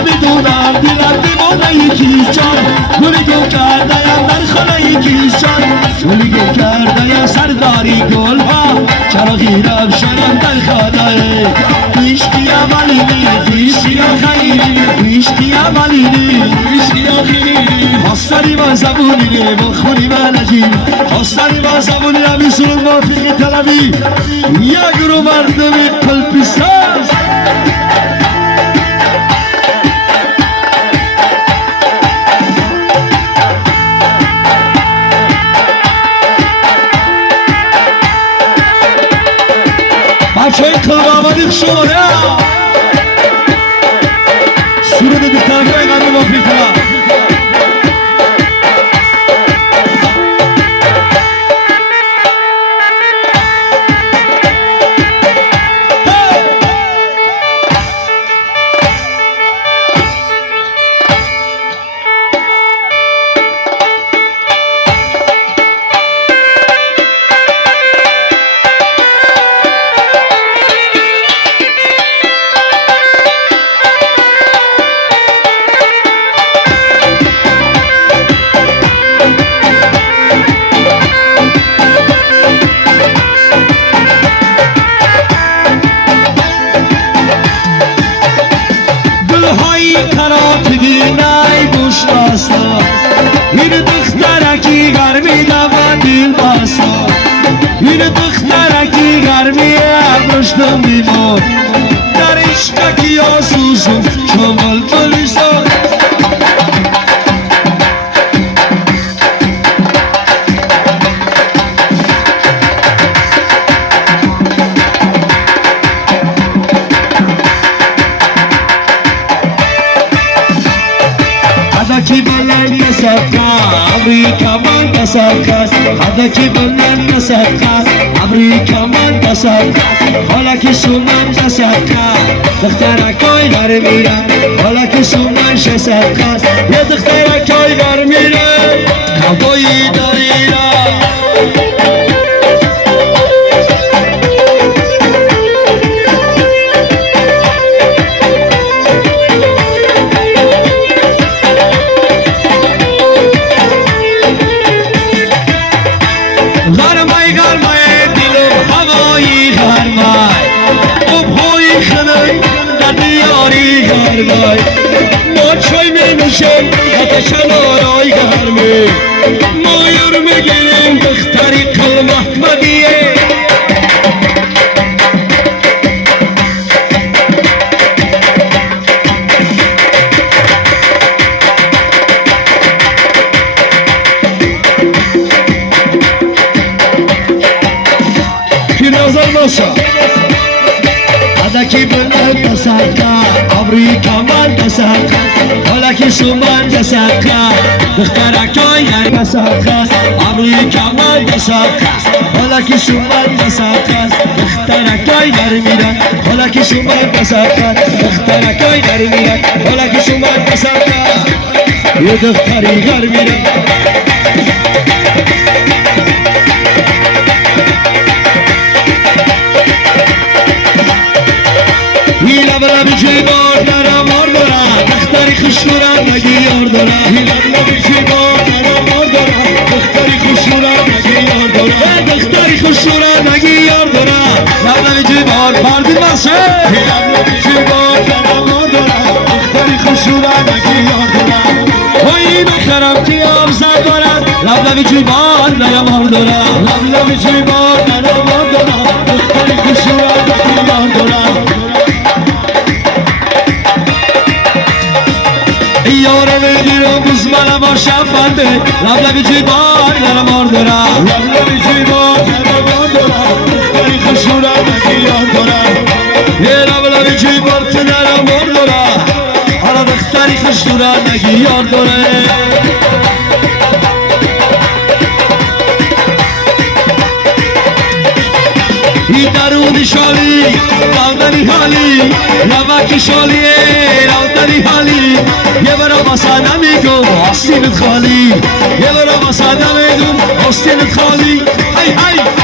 نمیدونم دلم دیوانه کیشان گلی گل کرده‌ام در خانه کیشان گلی گل کرده‌ام سرداری گل ها چرا غیرم شدم در خانه پیشتی عملینی پیشتی خیلی پیشتی عملینی پیشتی خیلی خواستنی با زبونی با خونی با نجیم خواستنی با زبونی همی سرون موافقی طلبی یک رو مردمی پلپیساز بچه های کلاب آمدید شما سرود دخترگاه قدر موافقی طلب این دخترکی گرمی دوا دل باسا این دخترکی گرمی ابرشتم بیمار در عشقکی آسوسم شمال پلیسا هدکی بلند نسکا امریکا من نسکا هدکی بلند نسکا امریکا من نسکا حالا که سومن نسکا دخترکای در میرم حالا که سومن شسکا یه دخترکای در میرم کبایی داریرم ما چای می نوشم آتش نارای گرمه ما یار میگیریم دختری کل محمدیه کی نظر باشا هدکی بلند نسکا امریکا من نسکا حالا که سومن نسکا دخترکای هر نسکا امریکا من نسکا حالا که سومن نسکا دخترکای در میرن حالا که سومن نسکا دخترکای در میرن حالا که سومن نسکا یه دختری در میرن لب جیبار درم آر دارم دختری خوشورم نگی یار دارم لب جیبار درم آر دارم دختری خوشورم نگی یار دارم دختری خوشورم نگی یار دارم لب جیبار پاردی باشه لب جیبار درم آر دارم دختری خوشورم نگی یار دارم وای بخرم که آبزد دارم لب جیبار درم آر دارم لب جیبار درم آر دارم دختری خوشورم نگی یار دارم یاره بگیرم بزمانه باشم بنده لب جیبار درم آر دارم لب جیبار درم آر دارم دختری خوشورم نگی یار دارم یه لب جیبار تو درم آر دارم حالا دختری خوشورم نگی یار دارم این درون شالی راودنی حالی نمک شالیه راودنی حالی یه برا مسانه میگم آستینت خالی یه برا مسانه میگم آستینت خالی هی هی